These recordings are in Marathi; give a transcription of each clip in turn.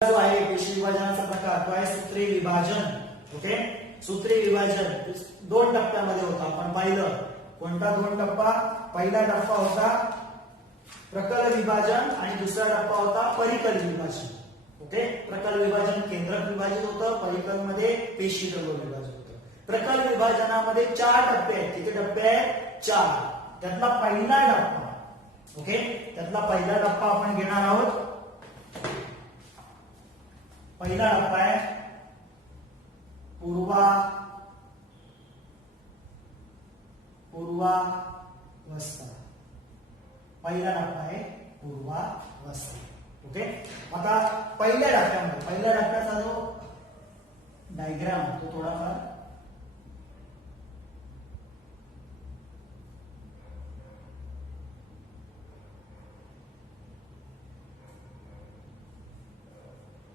जो आहे पेशी विभाजनाचा प्रकार तो आहे सूत्री विभाजन. ओके, सूत्री विभाजन दोन टप्प्यामध्ये होता. आपण पाहिलं कोणता दोन टप्पा. पहिला टप्पा होता प्रकल विभाजन आणि दुसरा टप्पा होता परिकल विभाजन. ओके, प्रकल विभाजन केंद्रक विभाजित होतं, परिकल मध्ये पेशी द्रव्य विभाजन होतं. प्रकल विभाजनामध्ये 4 टप्पे आहेत. किती टप्पे आहेत? 4. त्यातला पहिला टप्पा. ओके, त्यातला पहिला टप्पा आपण घेणार आहोत. पहिला टप्पा आहे पूर्वावस्था. पहिला टप्पा आहे पूर्वावस्था. ओके, आता पहिल्या टप्प्याचा जो डायग्राम तो थोडाफार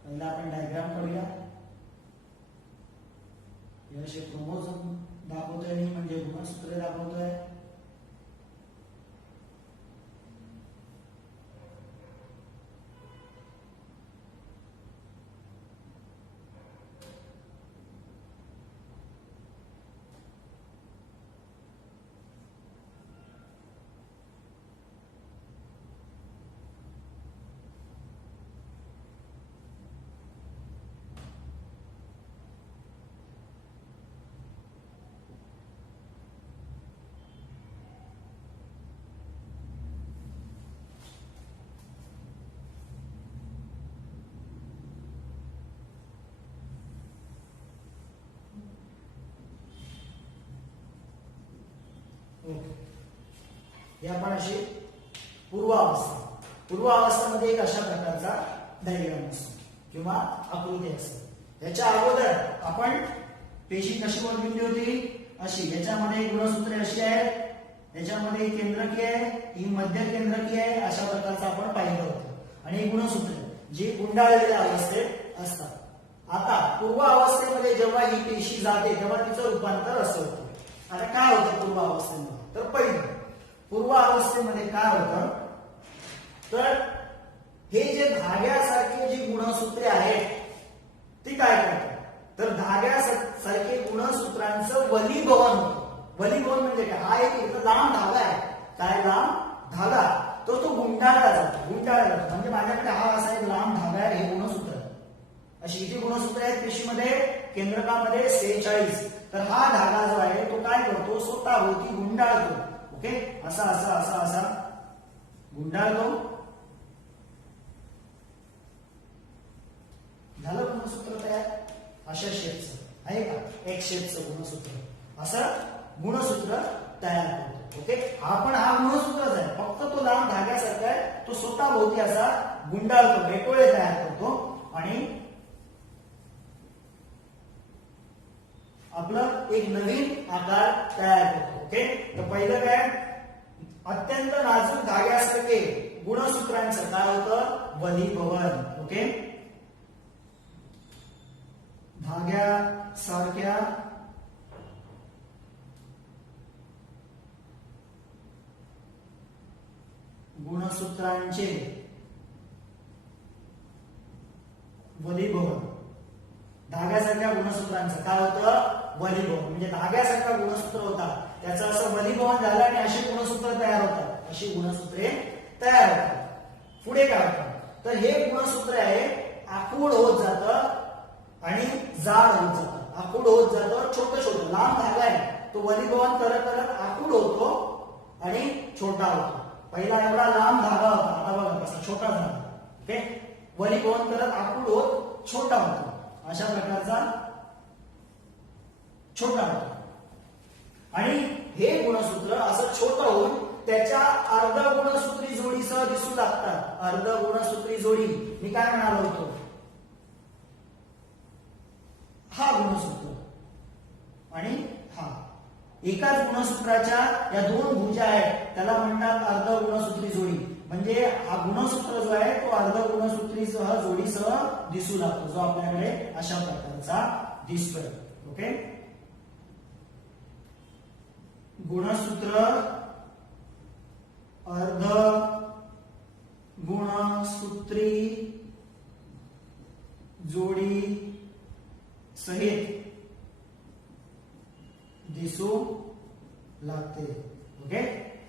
पहिला आपण डायग्राम करूया. हे क्रोमोझोम दाखवतोय मी, म्हणजे गुणसूत्र दाखवतोय. हे आपण अशी पूर्वावस्थेमध्ये एक अशा प्रकारचा डायग्राम असतो किंवा आकृती असते. याच्या अगोदर आपण पेशी कशी बनवली होती अशी. याच्यामध्ये गुणसूत्रे अशी आहेत, याच्यामध्ये केंद्रकीय आहे, ही मध्य केंद्रकीय आहे, अशा प्रकारचं आपण पाहिलं होतं. आणि ही गुणसूत्रे जी गुंडाळलेल्या अवस्थेत असतात. आता पूर्वावस्थेमध्ये जेव्हा ही पेशी जाते तेव्हा तिचं रूपांतर असं होतं. आता काय होतं पूर्वावस्थेमध्ये? तर पहिलं पूर्वावस्थेमध्ये काय होतं तर हे जे धाग्यासारखे जी गुणसूत्रे आहेत ती काय करतात तर धाग्यासारखे गुणसूत्रांचं वलीभवन होतं. वलीभवन म्हणजे काय? हा एक लांब धागा आहे. काय लांब धागा? तो गुंडाळला जातो. म्हणजे माझ्याकडे हा असा एक लांब धागा आहे. हे गुणसूत्र अशी किती गुणसूत्र आहेत पेशीमध्ये? केंद्रकामध्ये 46. तर हा धागा जो आहे तो काय करतो? स्वतःभोवती गुंडाळतो. ओके, असा असा असा असा गुंडाळतो. झालं गुणसूत्र तयार. अशा शेपचं आहे का? एक शेपचं गुणसूत्र असं गुणसूत्र तयार करतो. ओके, हा गुणसूत्रच आहे, फक्त तो लांब धाग्यासारखा आहे. तो स्वतःभोवती असा गुंडाळतो, वेटोळे तयार करतो आणि आपलं एक नवीन आकार तयार करतो. ओके, तर पहिलं काय? अत्यंत नाजूक धाग्यासारखे गुणसूत्रांचं काय होतं? वलीभवन. ओके, धाग्यासारख्या गुणसूत्रांचे वलीभवन. धाग्यासारख्या गुणसूत्रांचं काय होतं? वलीभवन. म्हणजे धाग्यासारखा गुणसूत्र होता, त्याचं असं वलीभवन झालं आणि अशी गुणसूत्र तयार होतात. अशी गुणसूत्रे तयार होतात. पुढे काय होतं तर हे गुणसूत्र आहे आखूड होत जातं आणि जाड होत जातं. आखूड होत जातं, छोटं छोटं लांब धागा आहे तो वलीभवन करत करत आखूड होतो आणि छोटा होतो. पहिला एवढा लांब धागा होता, आता बघा कसा छोटा झाला. ओके, वलीभवन करत आखूड होत छोटा होतो. अशा प्रकारचा छोटा होतो. आणि हे गुणसूत्र असं छोटं होऊन त्याच्या अर्धगुणसूत्री जोडीसह दिसू लागतात. अर्धगुणसूत्री जोडी मी काय म्हणालो होतो? हा गुणसूत्र आणि हा एकाच गुणसूत्राच्या या दोन भुजा आहेत त्याला म्हणतात अर्धगुणसूत्री जोडी. म्हणजे हा गुणसूत्र जो आहे तो अर्धगुणसूत्रीसह जोडीसह दिसू लागतो, जो आपल्याकडे अशा प्रकारचा दिसतोय. ओके, गुणसूत्र अर्ध गुणसूत्री जोडी सहित दिसू लागते. ओके,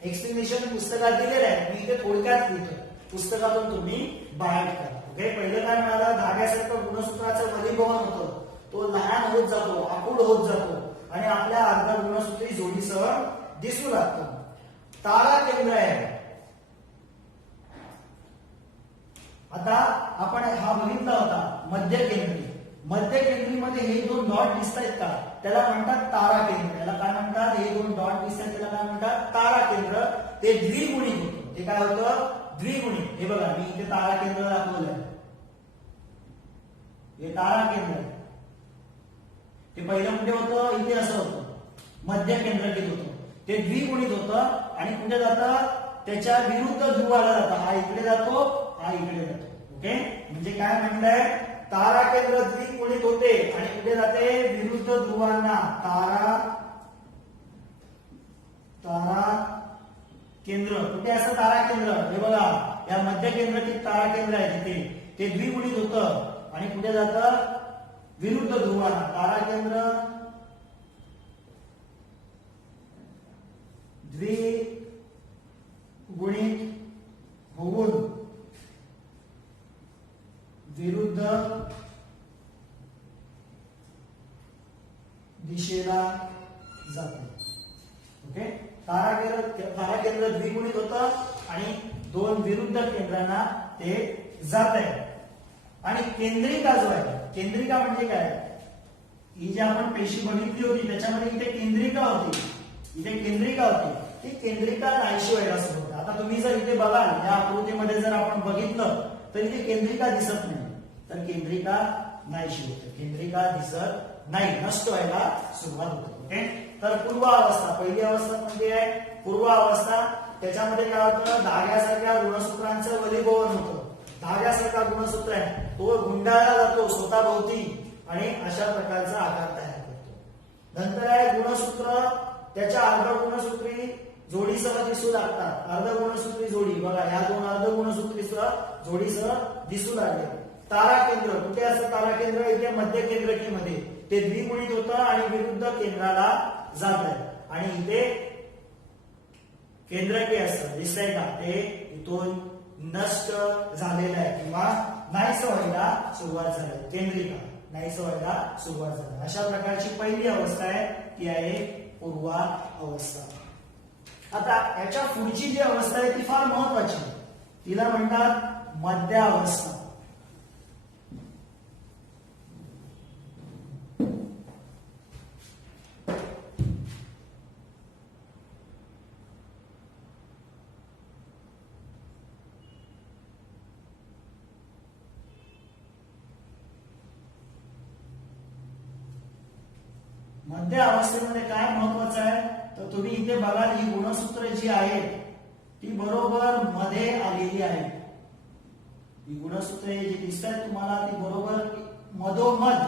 एक्सप्लेनेशन पुस्तकात दिलेलं आहे, मी इथे थोडक्यात लिहितो, पुस्तकातून तुम्ही बाहेर करा. ओके, पहिलं काय म्हणाला, धाग्यासारखं गुणसूत्राचं वलीभवन होतं, तो लहान होत जातो, आखूड होत जातो आणि आपल्या अर्ध गुणसूत्री जोडीसह दिसू लागतो. तारा केंद्र आहे. आता आपण हा बघितला होता मध्यकेंद्री. मध्यकेंद्रीमध्ये हे दोन डॉट दिसत आहेत का, त्याला म्हणतात तारा केंद्र. याला काय म्हणतात, हे दोन डॉट दिसत आहेत त्याला काय म्हणतात, तारा केंद्र. ते द्विगुणित होतं. ते काय होतं, द्विगुणित. हे बघा, मी इथे तारा केंद्र दाखवलंय, हे तारा केंद्र. ते पहिलं कुठे होतं, इथे असं होतं, मध्य केंद्रकीत होतं. ते द्विगुणित होतं आणि कुठे जातं, त्याच्या विरुद्ध ध्रुवाला जातं. हा इकडे जातो, हा इकडे जातो. ओके, म्हणजे काय म्हणलंय, तारा केंद्र द्विगुणित होते आणि कुठे जाते, विरुद्ध ध्रुवांना. तारा केंद्र कुठे असतं, तारा केंद्र हे बघा, या मध्य केंद्रकीत तारा केंद्र आहे तिथे. ते द्विगुणित होतं आणि कुठे जातं, विरुद्ध ध्रुवांना. तारा केंद्र द्विगुणित होऊन विरुद्ध दिशेला जाते. ओके, तारा केंद्र द्विगुणित होतं आणि दोन विरुद्ध केंद्रांना ते जात आहे. आणि केंद्रिका जो आहे, केंद्रिका म्हणजे काय, ही जी आपण पेशी बघितली होती त्याच्यामध्ये इथे केंद्रिका होती, इथे केंद्रिका होती. ती केंद्रिका नाहीशी व्हायला सुरू होते. आता तुम्ही जर इथे बघाल, या आकृतीमध्ये जर आपण बघितलं तर इथे केंद्रिका दिसत नाही, तर केंद्रिका नाहीशी होते. केंद्रिका दिसत नाही, नष्ट व्हायला सुरुवात होते. ओके, तर पूर्वावस्था, पहिली अवस्था म्हणजे आहे पूर्वावस्था. त्याच्यामध्ये काय होतं, धाग्यासारख्या गुणसूत्रांचं वलीभवन होतं. धाग्यासारखा गुणसूत्र आहे, तो गुंडाळला जातो स्वतःभोवती आणि अशा प्रकारचा आकार तयार करतो. नंतर आहे गुणसूत्र, त्याच्या अर्ध गुणसूत्री जोडीसह दिसू लागतात. अर्ध गुणसूत्री जोडी बघा, ह्या दोन अर्ध गुणसूत्रीसह जोडीसह दिसू लागले. तारा केंद्र कुठे असतं, तारा केंद्र इथे मध्य केंद्रकीमध्ये. ते द्विगुणित होतं आणि विरुद्ध केंद्राला जात आहे. आणि इथे केंद्रकी असतं, दिसतंय का, ते इथून नष्ट झालेलं आहे किंवा नाहीसं व्हायला सुरुवात झाली. केंद्रिका नाहीसं व्हायला सुरुवात झाली. अशा प्रकारची पहिली अवस्था आहे, ती आहे पूर्वावस्था. आता याच्या पुढची जी अवस्था आहे ती फार महत्वाची, तिला म्हणतात मध्यावस्था. मध्य अवस्थेमध्ये काय महत्वाचं आहे, तर तुम्ही इथे बघा, ही गुणसूत्र जी आहेत ती बरोबर मध्ये आलेली आहेत. ही गुणसूत्रे जी दिसत आहेत तुम्हाला, ती बरोबर मधोमध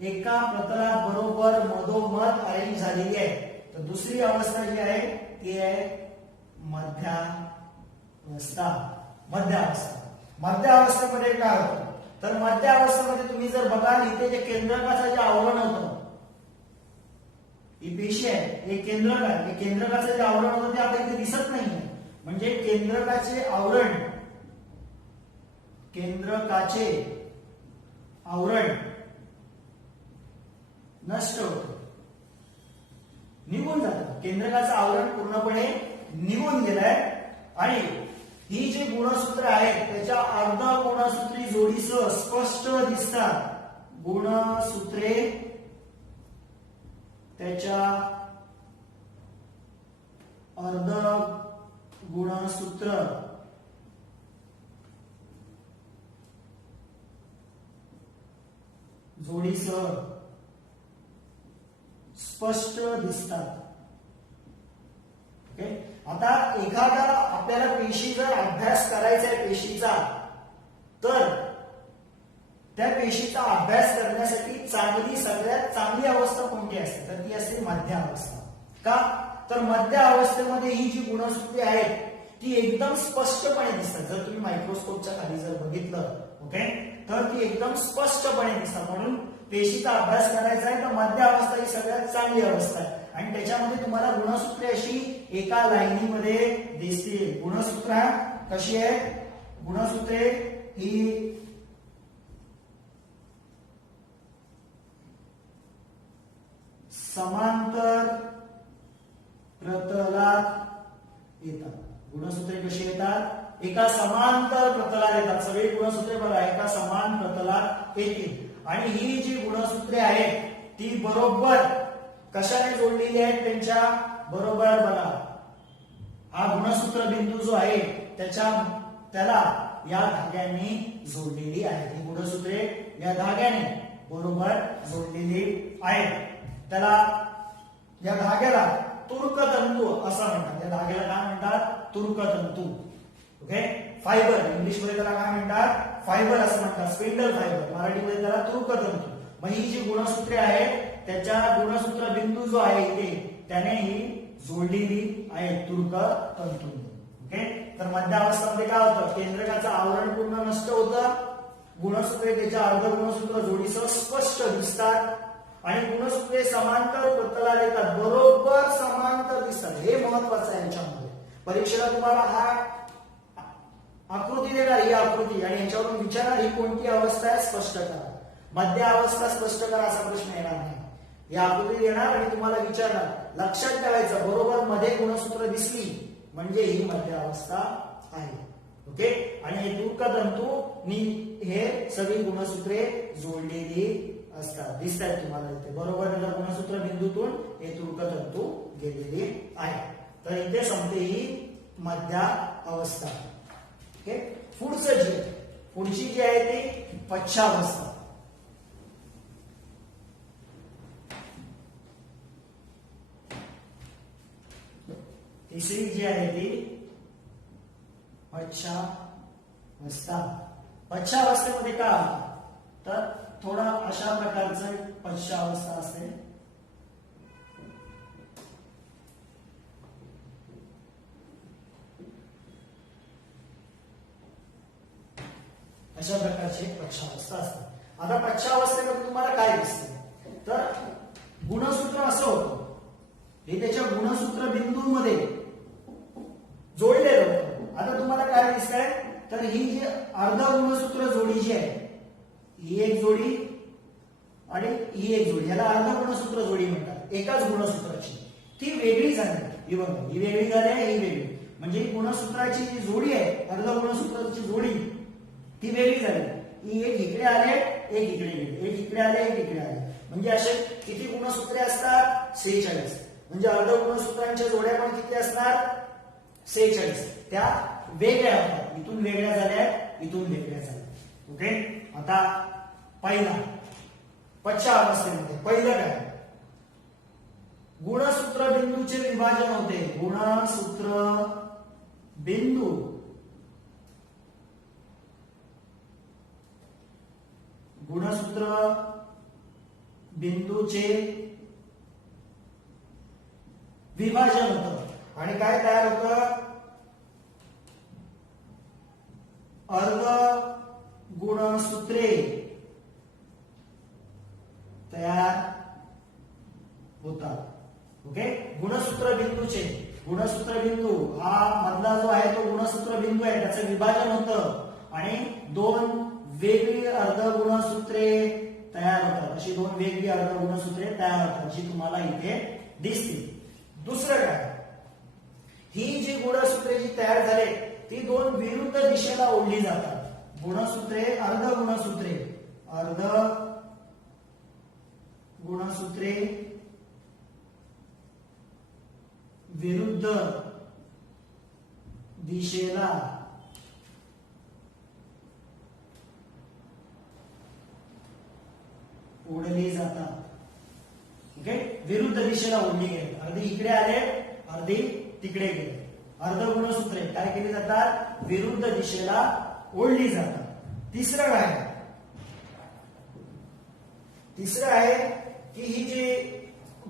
एका प्रतलात बरोबर मधोमध अरेंज झालेली आहे. तर दुसरी अवस्था जी आहे ती आहे मध्यावस्था. मध्यावस्थेमध्ये काय होतं, तर मध्यावस्थेमध्ये तुम्ही जर बघाल, इथे जे केंद्रकाचं जे आवरण होतं, ही पेशी आहे, हे केंद्रक आहे. हे केंद्रकाचं जे आवरण होतं ते आता इथे दिसत नाहीये. म्हणजे केंद्रकाचे आवरण नष्ट होतं, निघून जातं. केंद्रकाचं आवरण पूर्णपणे निघून गेलंय आणि ही जी गुणसूत्र आहेत त्याच्या अर्ध गुणसूत्री जोडीसह स्पष्ट दिसतात. गुणसूत्रे त्याच्या अर्ध गुणसूत्र जोडीसह स्पष्ट दिसतात. ओके, आता एखादा आपल्याला पेशी जर अभ्यास करायचा आहे पेशीचा, तर त्या पेशीचा अभ्यास करण्यासाठी सगळ्यात चांगली अवस्था कोणती असते, तर ती असते मध्य अवस्था. का, तर मध्य अवस्थेमध्ये ही जी गुणसूत्रे आहेत ती एकदम स्पष्टपणे दिसतात. जर तुम्ही मायक्रोस्कोपच्या खाली जर बघितलं, ओके, तर ती एकदम स्पष्टपणे दिसतात. म्हणून पेशीचा अभ्यास करायचा आहे तर मध्य अवस्था ही सगळ्यात चांगली अवस्था आहे आणि त्याच्यामध्ये तुम्हाला गुणसूत्रे अशी एका लाईनीमध्ये दिसतील. गुणसूत्र कशी आहे? गुणसूत्रे ही समांतर प्रतलात येतात. गुणसूत्रे कशी येतात? एका समांतर प्रतलात येतात. सगळी गुणसूत्रे बघा एका समान प्रतलात येतील आणि ही जी गुणसूत्रे आहेत ती बरोबर कशाने जोडलेली आहेत? त्यांच्या बरोबर बघा हा गुणसूत्र बिंदू जो आहे त्याला या धाग्याने जोडलेली आहे. ही गुणसूत्रे या धाग्याने बरोबर जोडलेली आहेत. त्याला या धाग्याला तुर्कतंतू असं म्हणतात. या धाग्याला काय म्हणतात? तुर्कतंतू. ओके, फायबर इंग्लिश मध्ये त्याला काय म्हणतात? फायबर असं म्हणतात. स्पिंडल फायबर, मराठीमध्ये त्याला तुर्कतंतू. मग ही जी गुणसूत्रे आहेत त्याच्या गुणसूत्र बिंदू जो आहे इथे त्याने ही जोडलेली आहे तुर्कतंतूंनी. ओके, तर मध्य अवस्थेमध्ये काय होतं? केंद्रकाचं आवरण पूर्ण नष्ट होतं. गुणसूत्रे त्याच्या अर्ध गुणसूत्र जोडीसह स्पष्ट दिसतात आणि गुणसूत्रे समांतर प्रतलात येतात. बरोबर समांतर दिसतात. हे महत्वाचं आहे. याच्यामध्ये परीक्षेला तुम्हाला हा आकृती देणार, ही आकृती, आणि याच्यावरून विचारणार ही कोणती अवस्था आहे स्पष्ट करा. मध्य अवस्था स्पष्ट करा असा प्रश्न येणार नाही. या आकृती देणार आणि तुम्हाला विचारणार. लक्षात ठेवायचं बरोबर मध्ये गुणसूत्र दिसली म्हणजे ही मध्य अवस्था आहे. ओके, आणि हे तुर्कतंतूंनी हे सगळी गुणसूत्रे जोडलेली असतात. दिसतात तुम्हाला इथे बरोबर त्याच्या गुणसूत्र बिंदूतून हे तुर्कतंतू गेलेली आहे. तर इथे संपते ही मध्य अवस्था. ओके, पुढची जी आहे ती पश्चावस्था. तिसरी जी आहे ती पश्चावस्था. पश्चावस्थेमध्ये काय तर थोडा अशा प्रकारचं पश्चावस्था असते. अशा प्रकारची पश्चावस्था असते. आता पश्चावस्थेमध्ये तुम्हाला काय दिसतं तर गुणसूत्र असं होतं हे त्याच्या गुणसूत्र बिंदूमध्ये जोडलेलं होतं. आता तुम्हाला काय दिसतंय तर ही जी अर्ध गुणसूत्र जोडी जी आहे ही एक जोडी आणि ही एक जोडी, याला अर्ध गुणसूत्र जोडी म्हणतात. एकाच गुणसूत्राची ती वेगळी झाली. ही बघा ही वेगळी झाली आहे, ही वेगळी, म्हणजे गुणसूत्राची जी जोडी आहे अर्ध गुणसूत्राची जोडी ती वेगळी झाली. ही एक इकडे आले एक इकडे गेले, एक इकडे आले एक इकडे आले, म्हणजे असे किती गुणसूत्रे असतात? 46. म्हणजे अर्ध गुणसूत्रांच्या जोड्या पण किती असणार? 46. त्या वेगळ्या होतात. इथून वेगळ्या झाल्या, इथून वेगळ्या झाल्या. ओके, आता पहिला पश्चावस्थेमध्ये पहिलं काय? गुणसूत्र बिंदूचे विभाजन होते. गुणसूत्र बिंदू गुणसूत्र बिंदूचे विभाजन होतं आणि काय तयार होतं? अर्ध गुणसूत्रे तयार होतात. ओके, गुणसूत्र बिंदू हा मधला जो आहे तो गुणसूत्र बिंदू आहे, त्याचं विभाजन होतं आणि दोन वेगळी अर्ध गुणसूत्रे तयार होतात. अशी दोन वेगळी अर्ध गुणसूत्रे तयार होतात जी तुम्हाला इथे दिसतील. दुसरं काय? ही जी गुणसूत्रे जी तयार झाले ती दोन विरुद्ध दिशेला ओढली जातात. गुणसूत्रे अर्ध गुणसूत्रे विरुद्ध दिशेला ओढली जातात. ओके, विरुद्ध दिशेला ओढली गेली. अर्धी इकडे आले अर्धी तिकडे गेले. अर्ध गुणसूत्रे काय केली जातात? विरुद्ध दिशेला ओढली जातात. तिसरं काय? तिसरं आहे की ही जी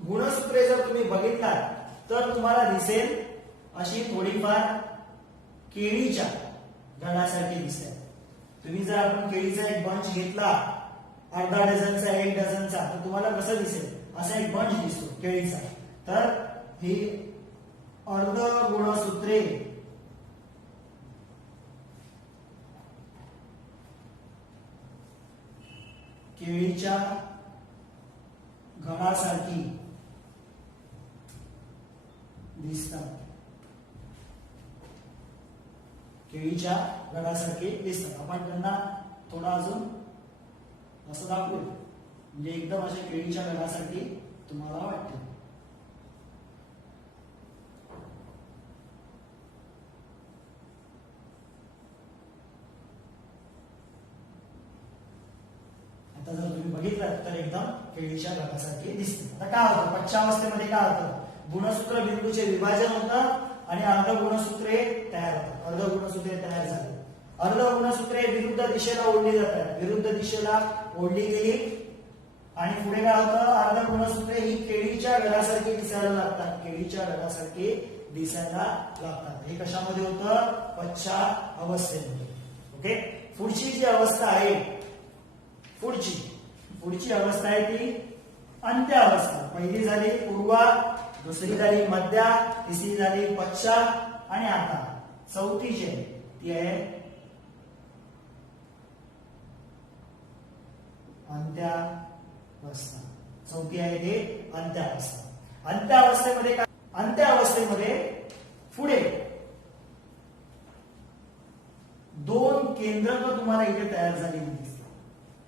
गुणसूत्रे जर तुम्ही बघितलात तर तुम्हाला दिसेल अशी थोडीफार केळीच्या झाडासारखी दिसतात. तुम्ही जर आपण केळीचा एक बंच घेतला अर्धा डझनचा 1 डझनचा तर तुम्हाला कसं दिसेल असा एक बंच दिसतो केळीचा. तर ही अर्ध गुणसूत्रे केळीच्या घडासारखी दिसतात. केळीच्या घडासारखे दिसतात. आपण त्यांना थोडा अजून असं दाखवू म्हणजे एकदम अशा केळीच्या घडासारखी तुम्हाला वाटते. आता जर तुम्ही बघितलं तर एकदम केळीच्या घडासारखी दिसते. आता काय होतं पश्चावस्थेमध्ये काय होतं गुणसूत्र बिंदूचे विभाजन होतं आणि अर्ध गुणसूत्रे तयार होतात. अर्ध गुणसूत्रे तयार झाली. अर्ध गुणसूत्रे विरुद्ध दिशेला ओढली जातात. विरुद्ध दिशेला ओढली गेली आणि पुढे काय होतं अर्ध गुणसूत्रे ही केळीच्या घडासारखी दिसायला लागतात. केळीच्या घडासारखी दिसायला लागतात. हे कशामध्ये होतं पश्चात अवस्थेमध्ये. ओके. पुढची जी अवस्था आहे पुढची अवस्था आहे ती अंत्य अवस्था. पहिली झाली पूर्वा, दुसरी झाली मध्या, तिसरी झाली पश्चात आणि आता चौथी जी आहे ती आहे अंत्यावस्था. चौथी आहे ते अंत्यावस्था. अंत्यावस्थेमध्ये काय अंत्यावस्थेमध्ये पुढे 2 केंद्रक तुम्हाला इथे तयार झालेली दिसतात.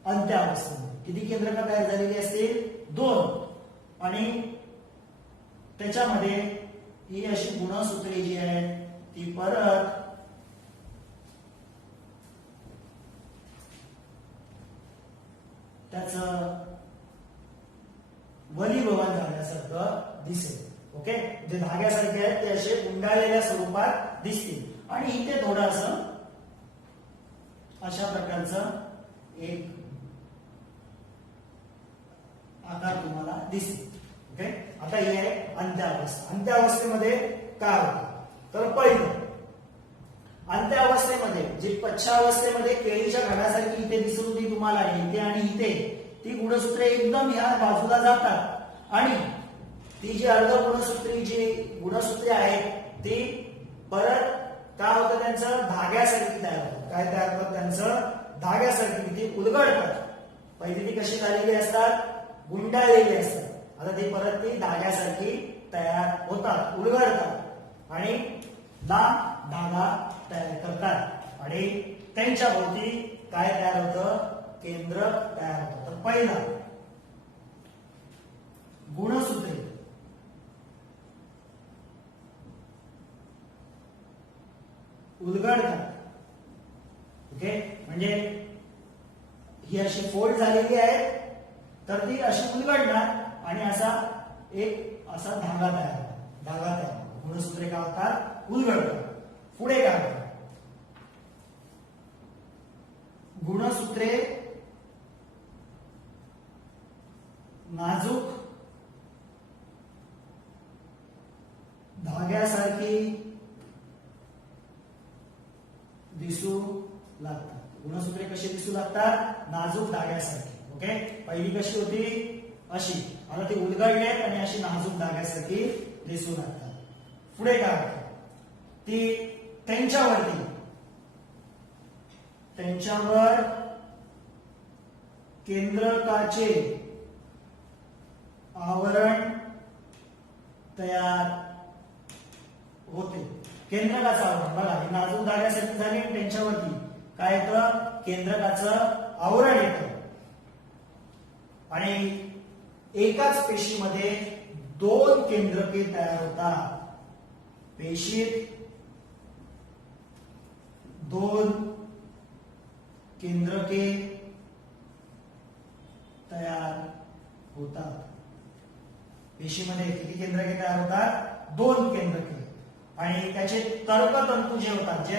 अंत्यावस्थेमध्ये किती केंद्रक तयार झालेली असतील 2 आणि त्याच्यामध्ये ही अशी गुणसूत्रे जी आहेत ती परत त्याच वलीभवन झाल्यासारखं दिसेल. ओके. जे धाग्यासारखे आहेत ते असे गुंडाळलेल्या स्वरूपात दिसतील आणि इथे थोडंसं अशा प्रकारचं एक आकार तुम्हाला दिसेल. ओके. आता ही आहे अंत्यावस्था. अंत्यावस्थेमध्ये काय होतं तर पहिलं अंत्यावस्थेमध्ये जी पश्चावस्थेमध्ये केळीच्या घडासारखी इथे दिसून होती तुम्हाला इथे आणि इथे ती गुणसूत्रे एकदम ह्या बाजूला जातात आणि ती जी अर्ध गुणसूत्रे आहेत ती परत काय होतं त्यांचं धाग्यासारखी तयार होतं. काय तयार होतं त्यांचं धाग्यासारखी ती उलगडतात. पहिली ती कशी झालेली असतात गुंडाळलेली असतात. आता ती परत ती धाग्यासारखी तयार होतात उलगडतात आणि लांब धागा तयार करतात आणि त्यांच्या भोवती काय तयार होतं केंद्र तयार होतं. तर पहिला गुणसूत्रे उलगडतात. ओके. म्हणजे ही अशी फोल्ड झालेली आहे तर ती अशी उलगडणार आणि असा एक असा धागा तयार गुणसूत्रे काय होतात उलगडतात. पुढे काय होतं गुणसूत्रे नाजूक धाग्यासारखी दिसू लागतात. गुणसूत्रे कशी दिसू लागतात नाजूक धाग्यासारखी. ओके. पहिली कशी होती अशी आता ती उलगडलेत आणि अशी नाजूक धाग्यासारखी दिसू लागतात. पुढे काय होतं ती त्यांच्यावर केंद्रकाचे आवरण तयार होते. केंद्रकाचं आवरण बघा ही नाजूक धाग्यासारखी झाली आणि त्यांच्यावरती काय येतं केंद्रकाचं आवरण येतं आणि एकाच पेशीमध्ये 2 केंद्रके तयार होतात. पेशीत 2 केंद्रके तयार होतात. पेशीमध्ये किती केंद्रके तयार होतात 2 केंद्रके आणि त्याचे तर्कतंतू जे होतात जे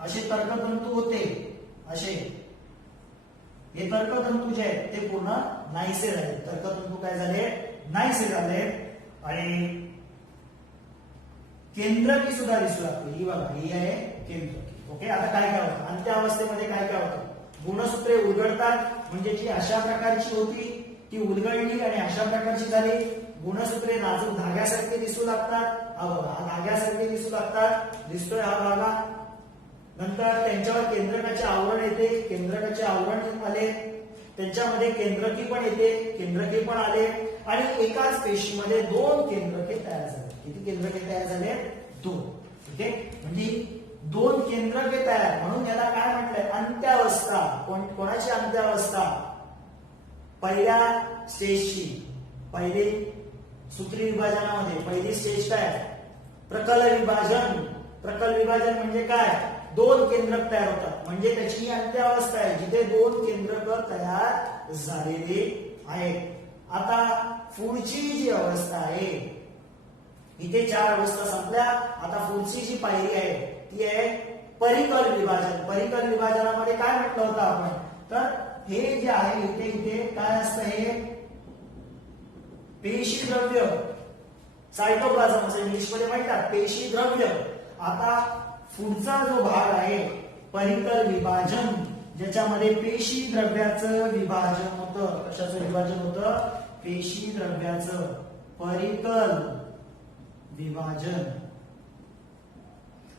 असे तर्कतंतू होते असे हे तर्कतंतू जे आहेत ते पूर्ण नाहीसे झाले. तर्कतंतू काय झाले नाहीसे झाले आणि केंद्रकी सुद्धा दिसू लागते. ही बघा ही आहे केंद्रकी. ओके, आता काय काय होतं अंत्यावस्थेमध्ये, काय काय होतं, गुणसूत्रे उलगडतात, म्हणजे जी अशा प्रकारची होती ती उलगडली आणि अशा प्रकारची झाली. गुणसूत्रे नाजूक धाग्यासारखे दिसू लागतात, धाग्यासारखे दिसू लागतात, दिसतोय हा धागा. नंतर त्यांच्यावर केंद्रकाचे आवरण येते, केंद्रकाचे आवरण आले, त्यांच्यामध्ये केंद्रकी पण येते, केंद्रके पण आले आणि एकाच पेशीमध्ये दोन केंद्रके तयार झाले. किती केंद्रके तयार झाले? दोन. ओके, म्हणजे दोन केंद्रके तयार, म्हणून याला काय म्हटलंय? अंत्यावस्था. कोणाची अंत्यावस्था? पहिल्या स्टेजची. पहिली सूत्री विभाजनामध्ये पहिली स्टेज काय? प्रकल विभाजन. प्रकल विभाजन म्हणजे काय? दोन केंद्रक तयार होतात, म्हणजे त्याची अंत्यावस्था आहे जिथे दोन केंद्रक तयार झालेले आहेत. आता पुढची जी अवस्था आहे, इथे 4 अवस्था संपल्या. आता पुढची जी पायरी आहे ती आहे परिकल विभाजन. परिकल विभाजनामध्ये काय म्हटलं होतं आपण? तर हे जे आहे इथे इथे काय असतं? हे पेशी द्रव्य, सायटोप्लाझम असं इंग्लिश मध्ये म्हणतात, पेशी द्रव्य. आता पुढचा जो भाग आहे परिकल विभाजन, ज्याच्यामध्ये पेशी द्रव्याचं विभाजन होतं. कशाचं विभाजन होतं? पेशी द्रव्याचं. परिकल विभाजन.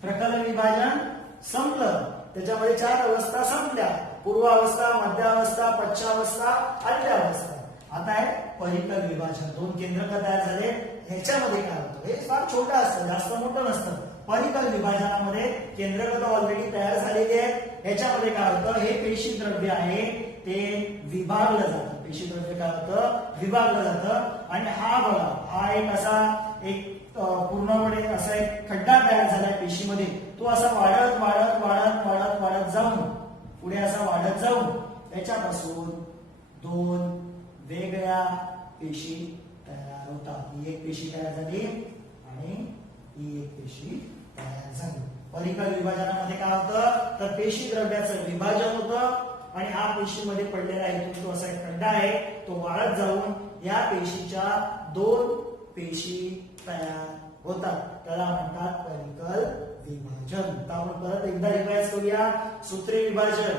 प्रकल विभाजन संपलं, त्याच्यामध्ये 4 अवस्था संपल्या. पूर्वावस्था, मध्यावस्था, पश्चावस्था, अंत्यावस्था. आता आहे परिकल विभाजन. दोन केंद्रक तयार झाले. ह्याच्यामध्ये काय होतं? हे फार छोटं असतं, जास्त मोठं नसतं. परिकल विभाजनामध्ये केंद्रक ऑलरेडी तयार झालेली आहेत. ह्याच्यामध्ये काय होतं? हे पेशी द्रव्य आहे ते विभागलं जातं. पेशी द्रव्य काय होतं? विभागलं जातं. आणि हा बघा, हा एक असा एक पूर्णपणे असा एक खड्डा तयार झालाय पेशीमध्ये. तो असा वाढत वाढत वाढत वाढत वाढत जाऊन पुढे असा वाढत जाऊन त्याच्यापासून दोन वेगळ्या पेशी तयार होतात. ही एक पेशी तयार झाली आणि ही एक पेशी तयार झाली. परिकल विभाजनामध्ये काय होतं? तर पेशी द्रव्याचं विभाजन होतं आणि हा पेशीमध्ये पडलेला इथून तो असा एक खड्डा आहे, तो वाढत जाऊन या पेशीच्या दोन पेशी तयार होतात. त्याला म्हणतात परिकल विभाजन. तर आपण परत एकदा रिवाइज करूया. सूत्री विभाजन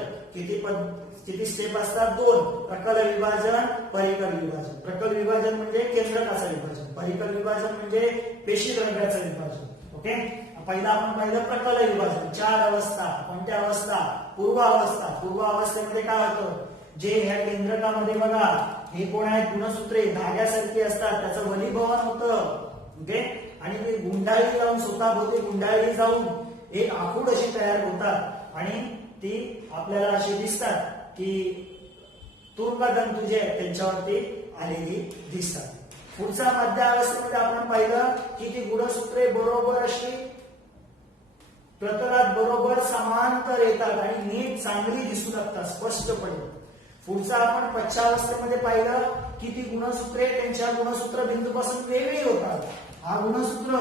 किती स्टेप असतात? 2. प्रकल विभाजन, परिकल विभाजन. प्रकल विभाजन म्हणजे केंद्रकाचं विभाजन, परिकल विभाजन म्हणजे पेशी द्रव्याचं विभाजन. ओके, पहिला आपण पाहिलं प्रकल विभाजन. 4 अवस्था. कोणत्या अवस्था? पूर्वावस्था. पूर्वावस्थेमध्ये काय होतं? जे ह्या केंद्रकामध्ये बघा, हे कोण आहेत? गुणसूत्रे धाग्यासारखी असतात, त्याचं वलीभवन होतं. ओके, आणि ते गुंडाळी जाऊन स्वतःभोवती गुंडाळी जाऊन एक आखूड अशी तयार होतात आणि ती आपल्याला अशी दिसतात की तुर्कदंतू जे आहेत त्यांच्यावरती आलेली दिसतात. पुढच्या मध्यावस्थेमध्ये आपण पाहिलं की ती गुणसूत्रे बरोबर अशी प्रतलात बरोबर समांतर येतात आणि नीट चांगली दिसू लागतात स्पष्टपणे. पुढचा आपण पश्चावस्थेमध्ये पाहिलं की ती गुणसूत्रे त्यांच्या गुणसूत्र बिंदूपासून वेगळी होतात. हा गुणसूत्र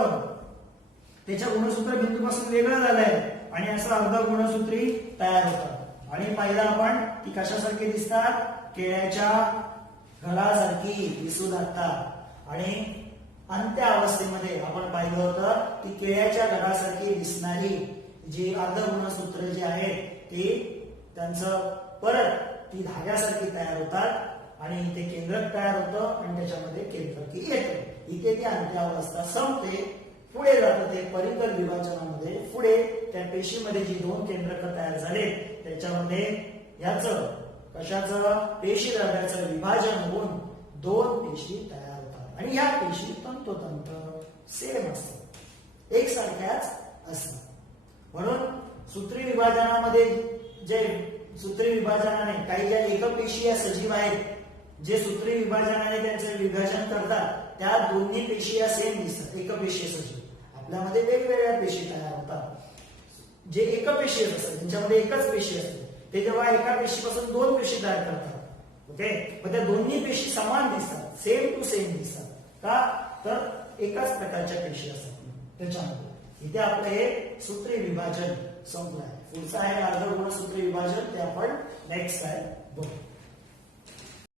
त्याच्या गुणसूत्र बिंदूपासून वेगळं झालंय आणि असं अर्ध गुणसूत्री तयार होतात. आणि पाहिलं आपण ती कशासारखी दिसतात? केळ्याच्या घडासारखी दिसू लागतात. आणि अंत्य अवस्थेमध्ये आपण पाहिलं होतं की केळ्याच्या घडासारखी दिसणारी जी अर्ध गुणसूत्र जे आहेत ती त्यांचं परत ती धाग्यासारखी तयार होतात आणि इथे केंद्रक तयार होतं आणि त्याच्यामध्ये केंद्रकी येते. इथे ती अंत्यावस्था संपते. पुढे जातं ते परिकल विभाजनामध्ये. पुढे त्या पेशीमध्ये जी 2 केंद्रक तयार झाले त्याच्यामध्ये याचं कशाचं? पेशी द्रव्याचं विभाजन होऊन 2 पेशी तयार होतात आणि या पेशी तंतोतंत सेम असतात, एकसारख्याच असतात. म्हणून सूत्री विभाजनामध्ये जे सूत्री विभाजनाने काही ज्या एकपेशीय सजीव आहेत जे सूत्री विभाजनाने त्यांचे विभाजन करतात त्या दोन्ही पेशी या सेम दिसतात. एकपेशीय सजीव. आपल्यामध्ये वेगवेगळ्या पेशी तयार होतात. जे एकपेशीय असतात त्यांच्यामध्ये एकच पेशी असते ते जेव्हा एका पेशीपासून 2 पेशी तयार करतात. ओके, मग त्या दोन्ही पेशी समान दिसतात, सेम टू सेम दिसतात. का? तर एकाच प्रकारच्या पेशी असतात त्याच्यामध्ये. इथे आपलं हे सूत्री विभाजन संपलं आहे. पुढचं आहे अर्ध गुणसूत्री विभाजन, ते आपण नेक्स्ट टाइम बघू.